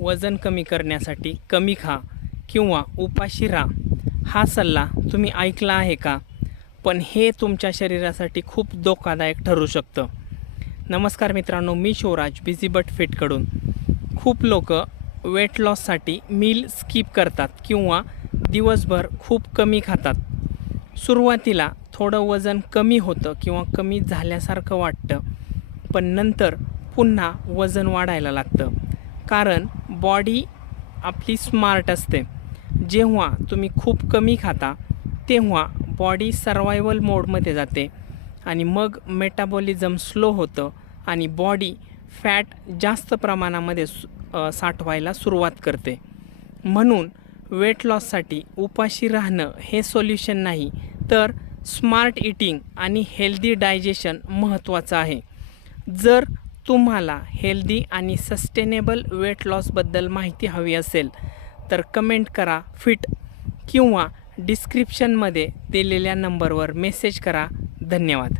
वजन कमी करण्यासाठी कमी खा किंवा उपाशी राहा हा सल्ला तुम्ही ऐकला आहे का? पण हे तुमच्या शरीरासाठी खूप धोकादायक ठरू शकतं. नमस्कार मित्रांनो, मी शिवराज बिझी बट फिटकडून. खूप लोक वेट लॉससाठी मील स्किप करतात किंवा दिवसभर खूप कमी खातात. सुरुवातीला थोडं वजन कमी होतं किंवा कमी झाल्यासारखं वाटतं, पण नंतर पुन्हा वजन वाढायला लागतं. कारण बॉडी आपली स्मार्ट असते. जेव्हा तुम्ही खूप कमी खाता तेव्हा बॉडी सर्वायवल मोडमध्ये जाते आणि मग मेटाबॉलिझम स्लो होतं आणि बॉडी फॅट जास्त प्रमाणामध्ये साठवायला सुरुवात करते. म्हणून वेट लॉससाठी उपाशी राहणं हे सोल्युशन नाही, तर स्मार्ट ईटिंग आणि हेल्दी डायजेशन महत्त्वाचं आहे. जर तुम्हाला हेल्दी आणि सस्टेनेबल वेट लॉसबद्दल माहिती हवी असेल तर कमेंट करा फिट किंवा डिस्क्रिप्शनमध्ये दिलेल्या नंबरवर मेसेज करा. धन्यवाद.